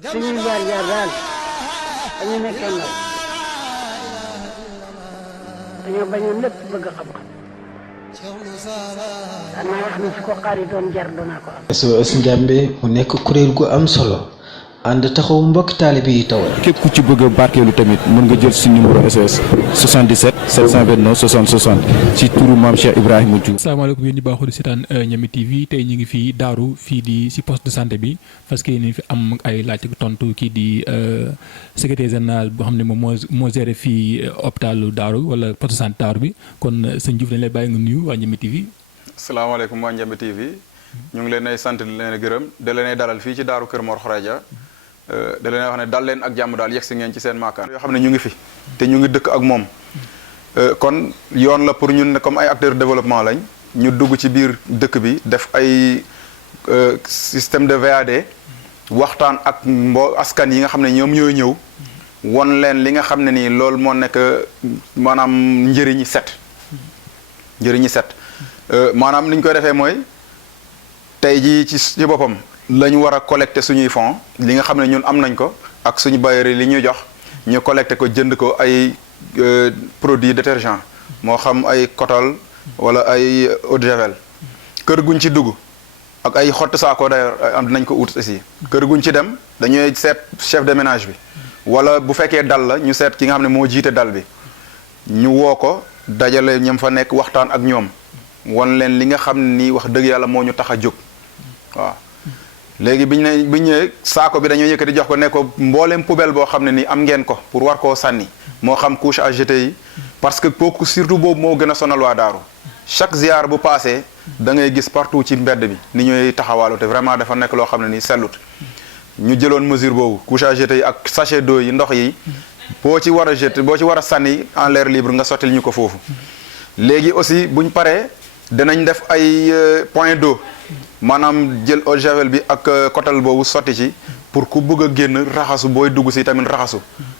suñuy jaar-jaar daal dañu nekkee ndaw dañoo bañoon lépp bëgg xam-xam danaa wax ni su ko xaaritoon jar doonaa ko am. SOS Ndiamé mu nekk kuréel gu am solo ànd taxaw mbokk taalibe yi tawal. képp ku ci bëgg a barkeelu tamit mën nga jël si numéro SOS 77 729 60 60 ci turu maam Cheikh Ibrahima Diouf. asalaamaaleykum yéen ñi baaxoo di seetaan Ndiamé TV tey ñu ngi fii Daaru fii di si poste de santé bi parce que ni fi am ay laaj tontu kii di secrétaire général boo xam ne moom moo géré fii hôpitalu Daaru wala poste de santé Daaru bi kon sëñ Diouf dañ lay bàyyi nga nuyu waa Ndiamé TV. asalaamaaleykum waa Ndiamé TV ñu ngi leen ay sant di leen gërëm da leen ay dalal fii ci Daaru Kër Mor Khourédia da leen wax ne dal leen ak jàmm daal yegg si ngeen ci seen maakaan yoo xam ne ñu ngi fi te ñu ngi dëkk ak moom kon yoon la pour ñun comme ay acteurs de développement lañ ñu dugg ci biir dëkk bi def ay système de VAD waxtaan ak askan yi nga xam ne ñoom ñooy ñëw won leen li nga xam ne nii loolu moo nekk maanaam njëriñi set maanaam ni ñu koy defee mooy tey jii ci boppam la ñu war a collecter suñuy fonds li nga xam ne ñun am nañ ko ak suñu bailleurs yi li ñuy jox ñu collecter ko jënd ko ay produits détergents moo xam ay Kotol wala ay eau de javel kër guñ ci dugg ak ay xott saako d'ailleurs am dinañ ko ut aussi kër guñ ci dem dañuy seet chef de ménage bi wala bu fekkee dal la ñu seet ki nga xam ne moo jiite dal bi ñu woo ko dajale ñam fa nekk waxtaan ak ñoom won leen li nga xam ni wax dëgg yàlla moo ñu tax a jóg waaw léegi biñ ñëwee saako bi dañoo yëkkati jox ko ne ko mbooleem poubelle boo xam ne ni am ngeen ko pour war koo sànni moo xam couche à jeter yi parce que kooku surtout boobu moo gën a sonal waa Daaru chaque ziar bu passé da ngay gis partout ci mbedd bi ni ñooy taxawaalu te vraiment dafa nekk loo xam ne ni sellut ñu jëloon mesure boobu couche à jeter yi ak sachet d'eau yi ndox yi boo ci war a jeter boo ci war a sànni en l'air libre nga sottil ñu ko foofu léegi aussi buñ paree danañ def ay point d'eau maanaam jël eau de javel bi ak Kotol boobu sotti ci pour ku bëgg a génn raxasu booy dugg si tamit raxasu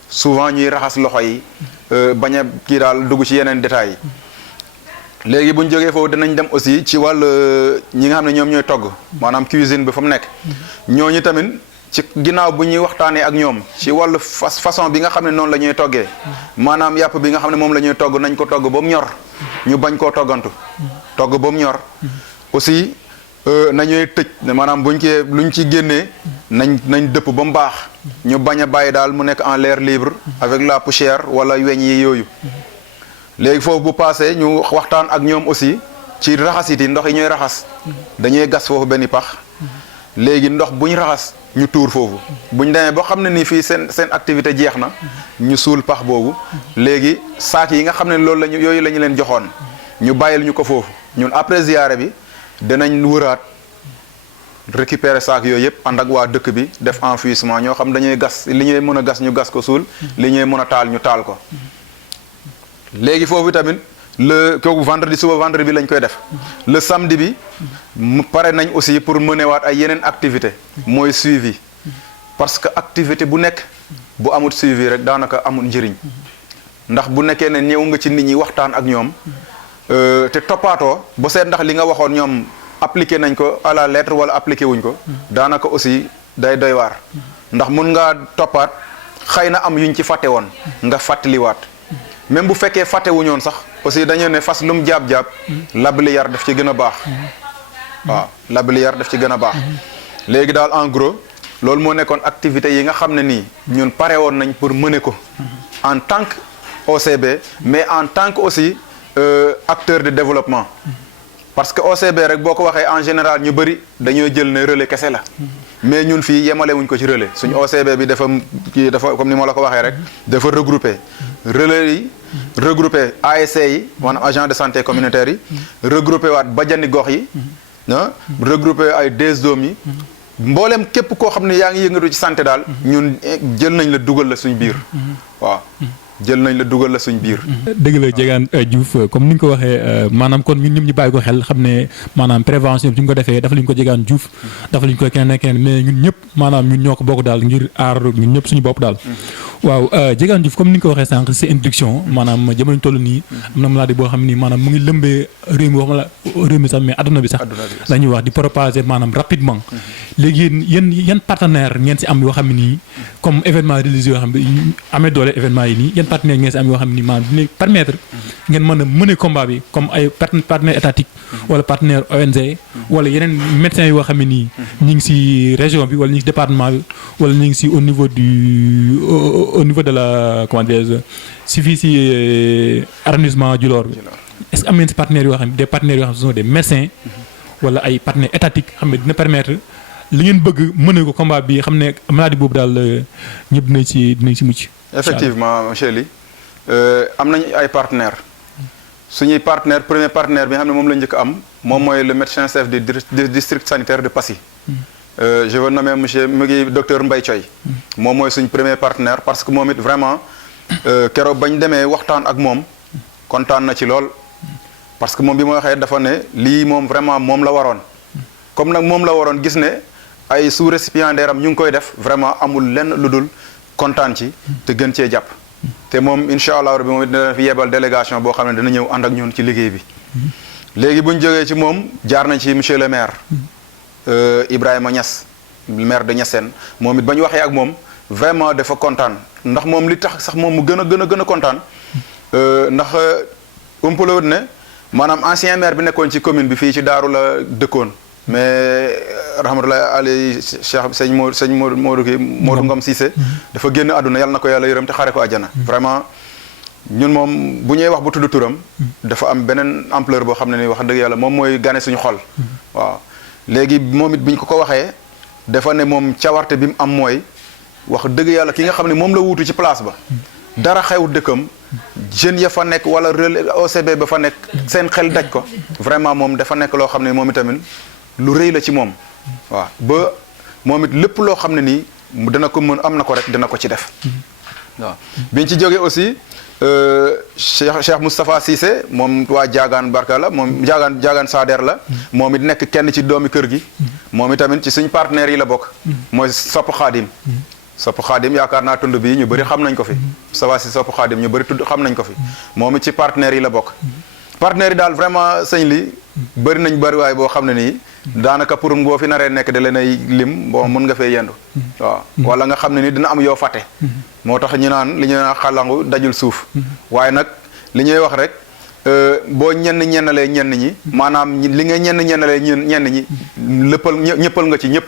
souvent ñuy raxas loxo yi bañ a kii daal dugg ci yeneen détails yi léegi bu ñu jógee foofu danañ dem aussi ci wàll ñi nga xam ne ñoom ñooy togg maanaam cuisine bi fa mu nekk ñooñu tamit ci ginnaaw bu ñuy waxtaanee ak ñoom ci wàllu façon bi nga xam ne noonu la ñuy toggee maanaam yàpp bi nga xam ne moom la ñuy togg nañ ko togg ba mu ñor ñu bañ koo toggantu togg ba mu ñor aussi nañuy tëj maanaam luñ ci génnee nañ dëpp ba mu baax ñu bañ a bàyyi daal mu nekk en l'air libre avec la poussière wala weñ yi yooyu léegi foofu bu passé ñu waxtaan ak ñoom aussi ci raxasit yi ndox yi ñooy raxas dañuy gas foofu benn pax léegi ndox buñ raxas ñu tuur foofu buñ demee ba xam ne ni fii seen activité jeex na ñu suul pax boobu léegi saak yi nga xam ne loolu lañu yooyu la ñu leen joxoon ñu bàyyil ñu ko foofu ñun après ziyaare bi danañ wëraat récupérer saak yooyu yëpp ànd ak waa dëkk bi def enfouissement ñoo xam dañuy gas li ñuy mën a gas ñu gas ko suul li ñuy mën a taal ñu taal ko léegi foofu tamit kooku vendredi bi lañ koy def le samedi bi pare nañ aussi pour mënewaat ay yeneen activité mooy suivi parce que activité bu nekk bu amul suivi rek daanaka amul njëriñ ndax bu nekkee ne ñëw nga ci nit ñi waxtaan ak ñoom te toppaatoo ba seet ndax li nga waxoon ñoom appliqué nañ ko à la lettre wala appliqué wuñ ko daanaka aussi day doy waar ndax mun ngaa toppaat xëy na am yuñ ci fàtte woon nga fàttaliwaat même bu fekkee fàtte wuñoon sax aussi dañu ne fas lu mu jaab-jaab labli yar daf ci gën a baax waaw labli yar daf ci gën a baax léegi daal en gros loolu moo nekkoon activités yi nga xam ne nii ñun pare woon nañ pour mener ko en tant que OCB mais en tant que aussi acteur de développement parce que OCB rek boo ko waxee en général ñu bëri dañoo jël ne relais kese la mais ñun fii yemale wuñ ko ci relais suñu OCB bi dafa comme ni ma la ko waxee rek dafa regroupé relais yi regroupé ASC yi maanaam agent de santé communautaire yi regroupé waat bajani gox yi regroupé ay DSDOM yi mboolem képp koo xam ne yaa ngi yëngatu ci santé daal ñun jël nañ la dugal la suñ biir waaw jël nañ la dugal la suñ biir. dëgg la Diegane Diouf comme ni nga ko waxee maanaam kon ñun ñëpp ñu bàyyi ko xel xam ne maanaam prévention bi ñu ko defee dafa lañ ko Diegane Diouf dafa lañ ko keneen mais ñun ñëpp maanaam ñun ñoo ko bokk daal ngir aar ñun ñëpp suñu bopp daal. waaw Diegane Diouf comme ni nga ko waxee sànq c'est introduction maanaam jamono toll nii am na maladie boo xam ni maanaam mu ngi lëmbee réew mi wax la réew mi sax mais adduna bi sax la ñuy wax di propager maanaam rapidement léegi yan partenaire ngeen si am yoo xam ne nii comme événement religieux yoo xam ne amee doole événement yi nii yan partenaire ngeen si am yoo xam ne nii maanaam dina permettre ngeen mën a mener combat bi comme ay partenaire étatique wala partenaire ONG wala yeneen médecins yoo xam ne nii ñu ngi si région bi wala ñu ngi si département bi wala ñu ngi si au niveau de la comment dirais-je si fii si arrondissement Djilor bi est-ce que am ngeen si partenaires yoo xam ne des partenaires yoo xam ne ce sont des médecins wala ay partenaires étatiques xam ne dina permettre li ngeen bëgg mëne ko combat bi xam ne maladie boobu daal ñëpp dinañ si mucc. effectivement monsieur Ly am nañ ay partenaires suñuy partenaire premier partenaire bi nga xam ne moom la njëkk am moom mooy le médecin chef du district sanitaire de Passy. Je veux nommer monsieur mu ngi docteur Mbaye Thioy moom mooy suñ premier partenaire parce que moom it vraiment keroog bañ demee waxtaan ak moom kontaan na ci lool parce que moom bi ma waxee dafa ne lii moom vraiment moom la waroon comme nag moom la waroon gis ne ay sous récipiendaire am ñu ngi koy def vraiment amul lenn lu dul kontaan ci te gën cee jàpp te moom incha allah rabbi moom it dina fi yebal délégation boo xam ne dina ñëw ànd ak ñun ci liggéey bi léegi buñ jógee ci moom jaar nañ ci monsieur le maire Ibrahima Niass maire de Niassène moom it ba ñu waxee ak moom vraiment dafa kontaan ndax moom li tax sax moom mu gën a kontaan ndax umpalawut ne maanaam ancien maire bi nekkoon ci commune bi fii ci Daaru la dëkkoon mais rahmatullahi alayhi Cheikh sëñ Modou Ngom Cissé dafa génn àdduna yàlla na ko yàlla yërëm te xare ko àjjana vraiment ñun moom bu ñuy wax bu tudd turam dafa am beneen ampleur boo xam ne ni wax dëgg yàlla moom mooy gane suñu xol waaw léegi moom it bi ñu ko waxee dafa ne moom cawarte bi mu am mooy wax dëgg yàlla ki nga xam ne moom la wuutu ci place ba dara xew dëkkam jeunes ya fa nekk wala relais OCB ba fa nekk seen xel daj ko vraiment moom dafa nekk loo xam ne moom itamit lu rëy la ci moom waaw ba moom it lépp loo xam ne nii dana ko mën am na ko rek dana ko ci def waaw biñ ci jógee aussi Cheikh Moustapha Cissé moom waa Diagane Barka la moom Diagane Sader la moom it nekk kenn ci doomi kër gi moom itamit ci suñ partenaires yi la bokk mooy Sopp Xaadim yaakaar naa tund bi ñu bëri xam nañ ko fi Moustapha Cissé Sopp Xaadim ñu bëri tudd xam nañ ko fi moom it ci partenaires yi la bokk partenaires yi daal vraiment sëñ li bëri nañ bëri waay boo xam ne nii daanaka pour boo fi naree nekk da leen ay lim bon mun nga fee yendu waaw wala nga xam ne ni dina am yoo fàtte moo tax ñu naan li ñu naan xalangu dajul suuf waaye nag li ñuy wax rek boo ñennalee ñenn ñi maanaam li nga ñennalee ñenn ñi ñëppal nga ci ñëpp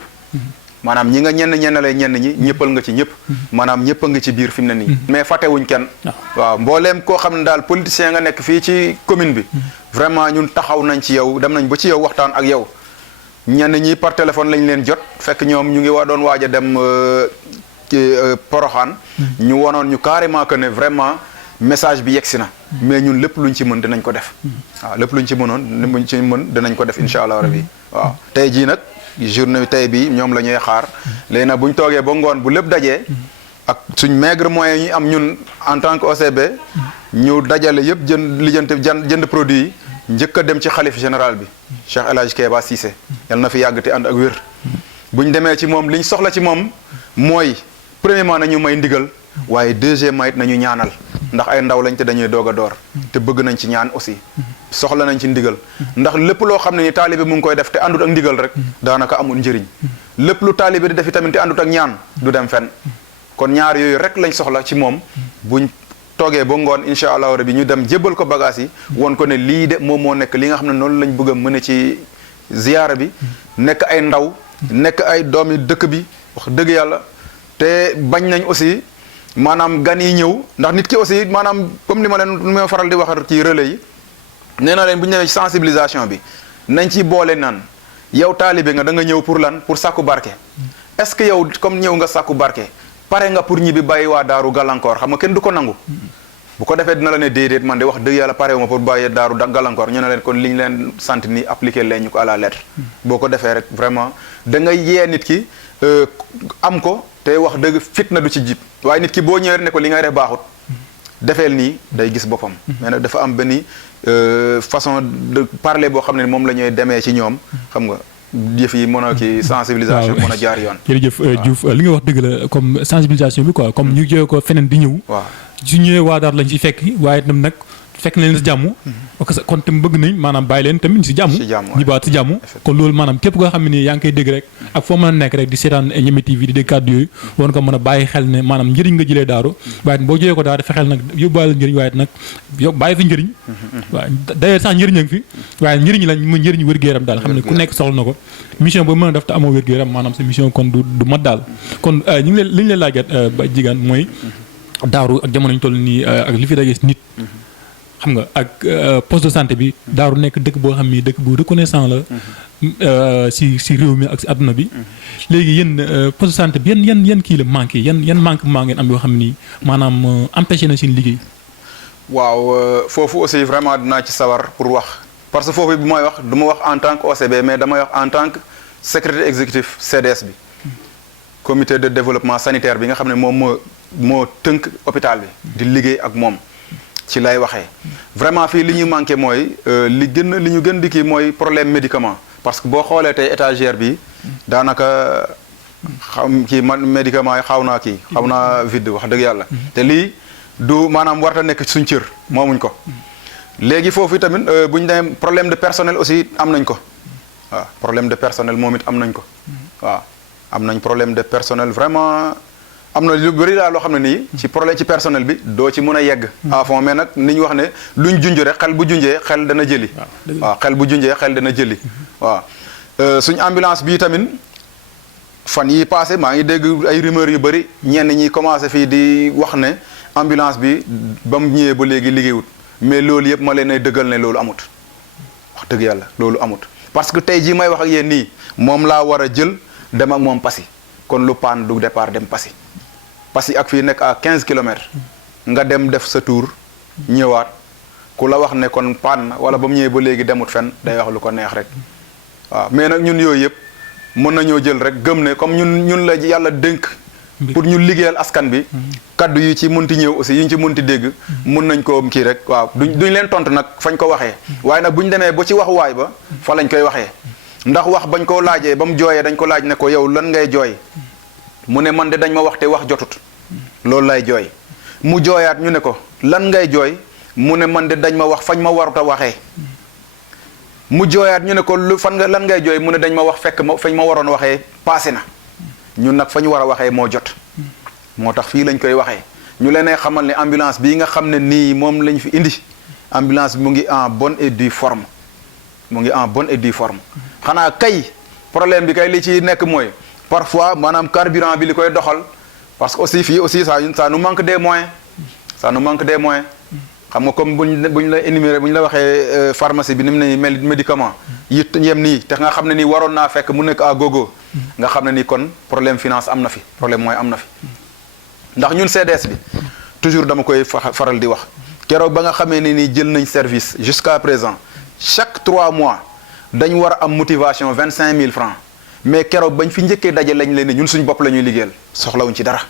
maanaam ñi nga ñennalee ñenn ñi ñëppal nga ci ñëpp maanaam ñëpp a nga ci biir fi mu ne nii mais fàttewuñ kenn waaw mbooleem koo xam ne daal politicien nga nekk fii ci commune bi vraiment ñun taxaw nañ ci yow dem nañ ba ci yow waxtaan ak yow ñenn ñi par téléphone lañ leen jot fekk ñoom ñu ngi doon waaj a dem Poroxaan ñu wonoon ñu carrément que ne vraiment message bi yegsi na mais ñun lépp luñ ci mën dinañ ko def waaw lépp luñ ci mën dinañ ko def incha allah rabi waaw tey jii nag journée tey bi ñoom la ñuy xaar léegi nag buñ toogee ba ngoon bu lépp dajee ak suñ maigre moyen yi am ñun en tant que OCB ñu dajale yëpp jënd produit yi njëkk a dem ci xalif général bi Cheikh El Hadj Kéba Cissé yal na fi yàgg te ànd ak wér buñ demee ci moom liñ soxla ci moom mooy premièrement nañu may ndigal waaye deuxièmement it nañu ñaanal ndax ay ndaw lañ te dañuy doog a door te bëgg nañ ci ñaan aussi soxla nañ ci ndigal ndax lépp loo xam ne ni taalibe mu ngi koy def te àndut ak ndigal rek daanaka amul njëriñ lépp lu taalibe di def tamit te àndut ak ñaan du dem fenn kon ñaar yooyu rek lañ soxla ci moom buñ toogee ba ngoon incha allah rabbi ñu dem jébbal ko bagage yi woon ko ne lii de moom moo nekk li nga xam ne noonu lañ bëgg a mën a ci ziyaara bi nekk ay ndaw nekk ay doomi dëkk bi wax dëgg yàlla te bañ nañ aussi maanaam gan yi ñëw ndax nit ki aussi maanaam comme ni ma faral di wax ci relais yi nee na leen bu ñu ñëwee ci sensibilisation bi nañ ci boole naan yow taalibe nga da nga ñëw pour lan pour sàkku barke est-ce que yow comme ñëw nga sàkku barke pare nga pour ñibbi bàyyi waa daaru gàllankoor xam nga kenn du ko nangu bu ko defee dina la ne déedéet man de wax dëgg yàlla pare wu ma pour bàyyi daaru gàllankoor ñu ne leen kon li ñu leen sant ni appliqué leen ñu ko à la lettre boo ko defee rek vraiment da ngay yee nit ki am ko te wax dëgg fitna du ci jib waaye nit ki boo ñëwee ne ko li ngay def baaxut defeel nii day gis boppam mais nag dafa am benn façon de parler boo xam ne moom la ñuy demee ci ñoom xam nga jëf yi mën a kii sensibilisation mën a jaar yoon. jërëjëf Diouf li nga wax dëgg la comme sensibilisation bi quoi comme ñu jógee ko feneen di ñëw. waaw su ñëwee waa Daaru lañ ci fekk waaye itam nag fekk na leen si jàmm. parce que kon tam bëgg nañ maanaam bàyyi leen tamit si jàmm. ñu baat si jàmm. kon loolu maanaam képp koo xam ne nii yaa ngi koy dégg rek ak foo mën a nekk rek di seetaan Ñeme TV di dégg kàddu yooyu war nga mën a bàyyi xel ne maanaam njëriñ nga jëlee daaru waaye boo jëlee ko daaru fexeel nag yóbbaale njëriñ waaye nag bàyyi fi njëriñ waaw d'ailleurs sax njëriñ a ngi fi waaye njëriñ lañ mu njëriñ wér-gu-yaram daal xam ne ku nekk soxla na ko mission boo mën a def te amoo wér-gu-yaram maanaam sa mission kon du mat daal kon ñu ngi leen li ñu leen laajaat ba jigaan mooy daaru ak jamono ñu toll nii ak li fi dajee nit xam nga ak poste de santé bi daaru nekk dëkk boo xam ni dëkk bu reconnaissant la si réew mi ak si àdduna bi léegi yéen poste de santé bi yan kii la manqué yan manquement ngeen am yoo xam ni maanaam empêché na seen liggéey. waaw foofu aussi vraiment dinaa ci sawar pour wax parce que foofu bi mooy wax du ma wax en tant que OCB mais damay wax en tant que secrétaire exécutif CDS bi comité de développement sanitaire bi nga xam ne moom moo tënk hôpital bi di liggéey ak moom ci lay waxee vraiment fii li ñu manqué mooy li ñu gën di kii mooy problème médicament parce que boo xoolee tey étagère bi daanaka xam kii médicament yi xaw naa vide wax dëgg yàlla te lii du maanaam warta nekk suñ cër moomuñ ko léegi foofu tamit bu ñu demee problème de personnel aussi am nañ ko waaw problème de personnel moom it am nañ ko waaw am nañ problème de personnel vraiment am na lu bëri daal loo xam ne nii ci problème ci personnel bi doo ci mën a yegg à fond mais nag ni ñu wax ne luñ junj rek xel bu junjee xel dana jëli waaw xel bu junjee xel dana jëli waaw suñ ambulance bii tamit fan yi passé maa ngi dégg ay rumeurs yu bëri ñenn ñi commencé fii di wax ne ambulance bi ba mu ñëwee ba léegi liggéeyut mais loolu yëpp ma leen ay dëggal ne loolu amut wax dëgg yàlla loolu amut parce que tey jii may wax ak yéen nii moom laa war a jël dem ak moom Passy kon lu paan du départ dem Passy ak fii nekk à 15 kilomètres nga dem def sa tour ñëwaat ku la wax ne kon paan na wala ba mu ñëwee ba léegi demut fenn day wax lu ko neex rek waaw mais nag ñun yooyu yëpp mën nañoo jël rek gëm ne comme ñun la yàlla dénk pour ñu liggéeyal askan bi kaddu yi ci munti ñëw aussi yi ñu ci munti dégg mun nañ koo kii rek waaw duñ leen tontu nag fañ ko waxee waaye nag bu ñu demee ba ci waxuwaay ba fa lañ koy waxee ndax wax bañ koo laajee ba mu jooyee dañ ko laaj ne ko yow lan ngay jooy mu ne man de dañ ma wax te wax jotut loolu lay jooy mu jooyaat ñu ne ko lan ngay jooy mu ne man de dañ ma wax fañ ma warut a waxee mu jooyaat ñu ne ko lan ngay jooy mu ne dañ ma wax fekk ma fañ ma waroon waxee passé na ñun nag fa ñu war a waxee moo jot moo tax fii lañ koy waxee ñu leen xamal ne ambulance bii nga xam ne nii moom lañ fi indi ambulance bi mu ngi en bonne et due forme xanaa kay problème bi kay li ci nekk mooy parfois maanaam carburant bi li koy doxal parce que aussi fii aussi ça nous manque des moyens xam nga comme buñ la énuméré buñ la waxee pharmacie bi ni mu ne médicament yi yem nii te nga xam ne nii waroon naa fekk mu nekk à gogo nga xam ne nii kon problème finance am na fi problème mooy am na fi ndax ñun CDS bi toujours dama koy faral di wax keroog ba nga xamee ne nii jël nañ service jusqu'à présent chaque 3 mois dañ war a am motivation 25 000 francs mais keroog bañ fi njëkkee daje lañ leen ne ñun suñ bopp la ñuy liggéeyal soxlawuñ ci dara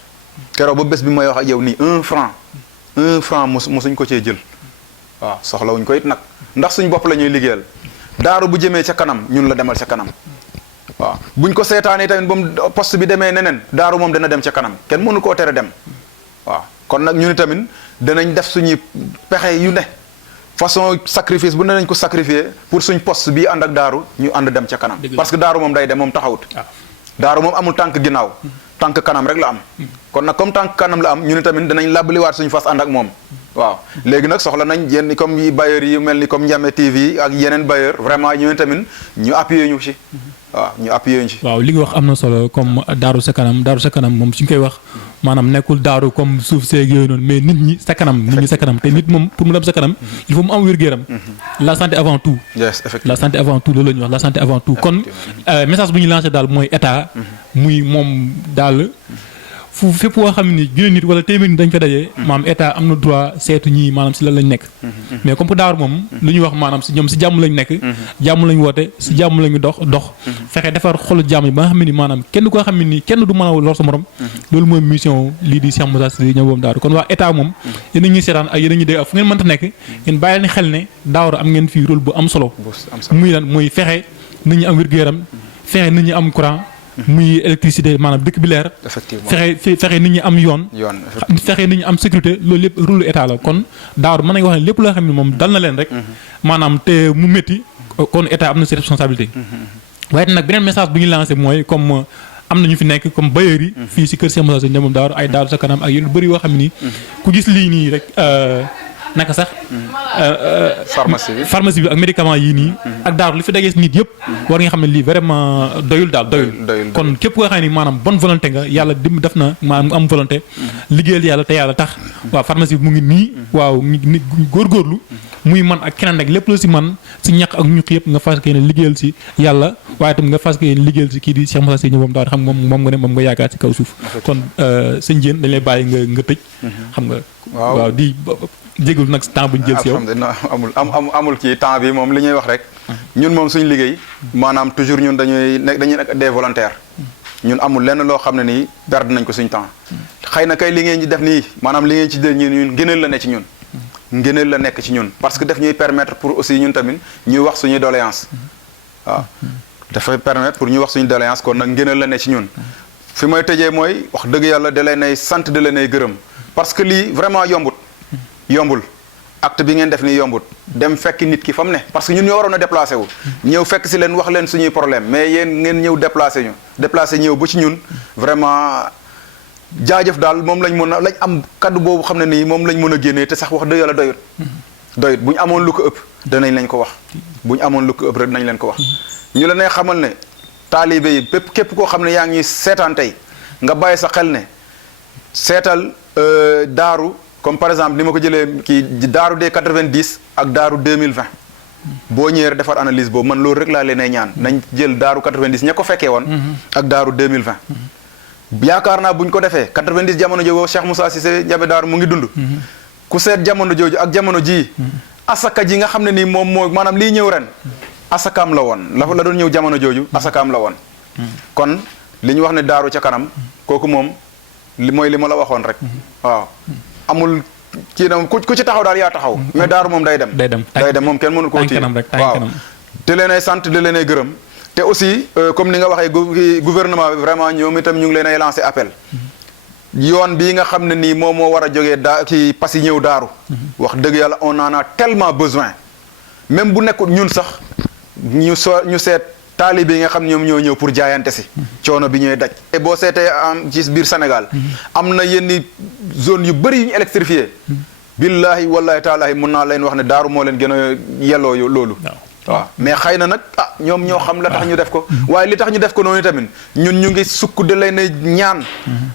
keroog ba bés bi may wax ak yow nii 1 franc mosuñ ko cee jël waaw soxlawuñ ko it nag ndax suñ bopp la ñuy liggéeyal daaru bu jëmee ca kanam ñun la demal ca kanam waaw buñ ko seetaanee tamit ba mu poste bi demee neneen daaru moom dana dem ca kanam kenn mënu koo tere dem waaw kon nag ñu ni tamit danañ def suñuy pexe yu ne façon sacrifice bu ne nañ ko sacrifier pour suñ poste bii ànd ak daaru ñu ànd dem ca kanam parce que daaru moom day dem moom taxawut daaru moom amul tànk ginnaaw tànk kanam rek la am kon nag comme tànk kanam la am ñu ne tamit danañ làbbaliwaat suñu fas ànd ak moom waaw léegi nag soxla nañ yenn comme yi bailleurs yi mel ni comme Ñeme TV ak yeneen bailleurs vraiment ñu ne tamit ñu appuyer ñu ci waaw ñu appuyer ñu ci waaw li nga wax am na solo comme daaru sa kanam moom suñ koy wax maanaam nekkul daaru comme suuf seeg yooyu noonu mais nit ñi sa kanam te nit moom pour mu dem sa kanam il faut mu am wér-gu-yaram la santé avant tout la santé avant tout loolu la ñuy wax la santé avant tout kon message bu ñu lancé daal mooy état muy moom daal fu fépp woo xam ne junne nit wala téeméer nit dañ fa dajee maanaam état am na droit seetu ñii maanaam si lan lañ nekk mais comme que daaru moom lu ñuy wax maanaam si ñoom si jàmm lañ nekk jàmm lañ woote si jàmm lañu dox fexe defar xolu jàmm yi ba nga xam ne ni maanaam kenn koo xam ne nii kenn du mën a lor sa morom loolu mooy mission lii di Cheikh Moussa Cissé ñoom boobu daaru kon waa état moom yéen a ñuy seetaan ak yéen a ñuy dégg ak fu ngeen mënta nekk ngeen bàyyi leen xel ne daaru am ngeen fii rôle bu am solo muy lan mooy fexe nit ñi am wér-gu-yaram fexe nit ñi am courant. muy électricité maanaam dëkk bi leer. effectivement fexe nit ñi am yoon. fexe nit ñi am sécurité loolu lépp rôle état la kon Daaru mën nañu wax ne lépp loo xam ne moom dal na leen rek. maanaam te mu métti kon état am na si responsabilité. waaye nag beneen message bu ñu lancé mooy comme am na ñu fi nekk comme bailleurs yi. fii si kër Cheikh Moussa Sy moom Daaru ay Daaru sa kanam ak yéen lu bëri yoo xam ne nii ku gis lii nii rek. naka sax. pharmacie bi ak médicament yii nii. ak Daaru li fi dagees nit yëpp. war nga xam ne lii vraiment doyul daal doyul. kon képp koo xam ne maanaam bonne volonté nga yàlla dim def na maanaam mu am volonté. liggéeyal yàlla te yàlla tax. waaw pharmacie bi mu ngi nii. waaw nit góorgóorlu. muy man ak keneen rek lépp la si man si ñàkk ak ñuq yëpp nga fas yéene liggéeyal si yàlla waaye tam nga fas yéene liggéeyal si kii di Cheikh Moussa Sy ñoom daal xam moom nga ne moom nga yaakaar si kaw suuf. kon sëñ Diène dañ lay bàyyi nga tëj. xam nga waaw di. jégul nag temps bu ñu jël si yow amul kii temps bi moom li ñuy wax rek ñun moom suñu liggéey maanaam toujours ñun dañuy nekk des volontaires ñun amul lenn loo xam ne nii perdre nañ ko suñu temps xëy na kay li ngeen ci def nii maanaam li ngeen ci def ñun ngëneel la ne ci ñun ngëneel la nekk ci ñun parce que daf ñuy permettre pour aussi ñun tamit ñuy wax suñuy doléance waaw dafay permettre pour ñuy wax suñu doléance kon nag ngëneel la ne ci ñun fi may tëjee mooy wax dëgg yàlla da leen ay sant da leen ay gërëm parce que lii vraiment yombul acte bi ngeen def ni yombut dem fekk nit ki fa mu ne parce que ñun ñoo waroon a déplacé wu ñëw fekk si leen wax leen suñuy problème mais yéen ngeen ñëw déplacé ñëw ba ci ñun vraiment jaajëf daal moom lañ am kaddu boobu xam ne nii moom lañ mën a génnee te sax wax dëgg yàlla doyut bu ñu amoon lu ko ëpp danañ leen ko wax bu ñu amoon lu ko ëpp rek dinañ leen ko wax ñu la ne xamal ne taalibe yi képp koo xam ne yaa ngi seetaan tey nga bàyyi sa xel ne seetal Daaru comme par exemple ni ma ko jëlee kii Daaru des 90 ak Daaru 2020 boo ñëwee defar analyse boobu man loolu rek laa leen ay ñaan nañ jël Daaru 90 ña ko fekkee woon ak Daaru 2020 yaakaar naa buñ ko defee 90 jamono jooju Cheikh Moussa Cissé Ndiabe Daaru mu ngi dund ku seet jamono jooju ak jamono ji asaka ji nga xam ne nii moom moo maanaam lii ñëw ren asakaam la woon la doon ñëw jamono jooju asakaam la woon kon li ñu wax ne Daaru ca kanam kooku moom mooy li ma la waxoon rek waaw amul kii na ku ci taxaw daal yaa taxaw mais Daaru moom day dem moom kenn mënul koo téye waaw te leen ay sant te leen ay gërëm te aussi comme ni nga waxee gouvernement bi vraiment ñoom itam ñu ngi leen ay lancé appel yoon bii nga xam ne nii moom moo war a jógee ki pas yi ñëw Daaru wax dëgg yàlla on en a tellement besoin même bu nekkul ñun sax ñu seet taalibe yi nga xam ne ñoom ñoo ñëw pour jaayante si coono bi ñuy daj te boo seetee am ci biir Sénégal am na yenn zone yu bëri yu ñu électrifié billaahi wallaahi taalaahi mun naa leen wax ne Daaru moo leen gën a yelloo loolu waaw mais xëy na nag ñoom ñoo xam la tax ñu def ko waaye li tax ñu def ko noonu tamit ñun ñu ngi sukk de leen ñaan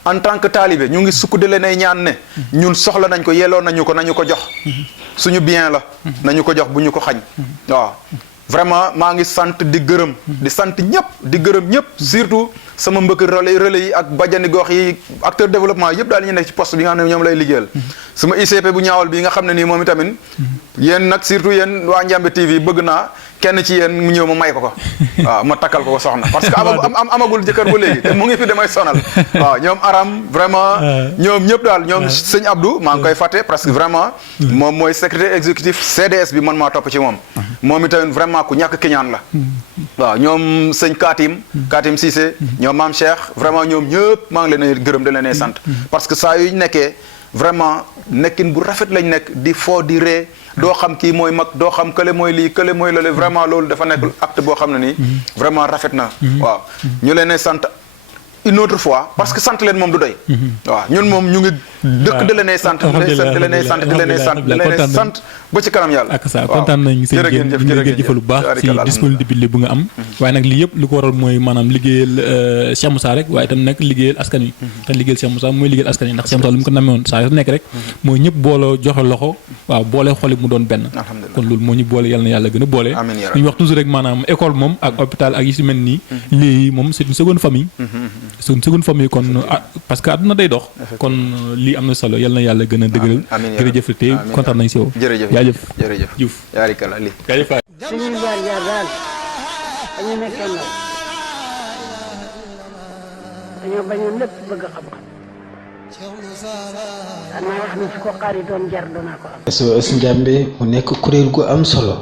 en tant que taalibe ñu ngi sukk de leen ñaan ne ñun soxla nañ ko yelloo nañu ko jox suñu bien la nañu ko jox bu ñu ko xañ waaw vraiment maa ngi sant di gërëm di sant ñëpp di gërëm ñëpp surtout sama mbëkk relais yi ak bajani gox yi acteur développement yëpp daal ñu nekk ci poste bi nga xam ne ñoom lay liggéeyal sama ICP bu ñaawal bi nga xam ne nii moom itamit yéen nag surtout yéen waa Ndiamé TV bëgg naa kenn ci yéen mu ñëw ma may ko waaw ma takkal ko soxna parce que amagul jëkkër ba léegi te mu ngi fi damay sonal waaw ñoom Aram vraiment ñoom ñëpp daal ñoom sëñ Abdou maa ngi koy fàtte parce que vraiment moom mooy secrétaire exécutif CDS bi man maa topp ci moom itamit vraiment ku ñàkk kiñaan la waaw ñoom sëñ Katim Cissé ñoom Maam Cheikh vraiment ñoom ñëpp maa ngi leen gërëm da leen sant parce que saa yu nekkee vraiment nekkin bu rafet lañ nekk di foo di ree doo xam kii mooy mag doo xam kële mooy lii kële mooy lale vraiment loolu dafa nekk acte boo xam ne nii vraiment rafet na waaw ñu leen sant une autre fois parce que sant leen moom du doy waaw ñun moom ñu ngi dëkk da leen sant ba ci kanam yàlla ak sa kontaan nañ seen ñu ngi jëfal bu baax ci disponibilité bu nga am waaye nag lii yëpp li ko waral mooy maanaam liggéeyal Cheikh Moussa rek waaye itam nag liggéeyal askan wi te liggéeyal Cheikh Moussa mooy liggéeyal askan wi ndax Cheikh Moussa lu mu ko namewoon saa yu nekk rek mooy ñëpp booloo joxe loxo waaw boole xoli mu doon benn kon loolu moo ñu boole yàlla na yàlla gën a boole ñu wax toujours rek maanaam école moom ak hôpital ak yi si mel nii lii moom c'est une seconde famille c'est une seconde famille kon parce que àdduna day dox kon lii am na solo yàlla na yàlla gën a dëgëral jërëjëf te kontaan nañ si yow jërëjëf Diouf yaarikala li jaajëf suñuy jaar daal dañu nekkee ndaw dañoo bañoon lépp bëgg xam-xam danaa wax ne su ko xaari doon jar doonaa ko am SOS Ndiamé mu nekk kuréel gu am solo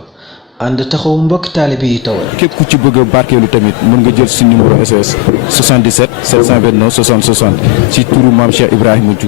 ànd taxawu mbokk taalibe yi tawal. képp ku ci bëgg a barkeelu tamit mën nga jël si numéro SOS 77 729 60 60 ci turu maam Cheikh Ibrahima Diouf.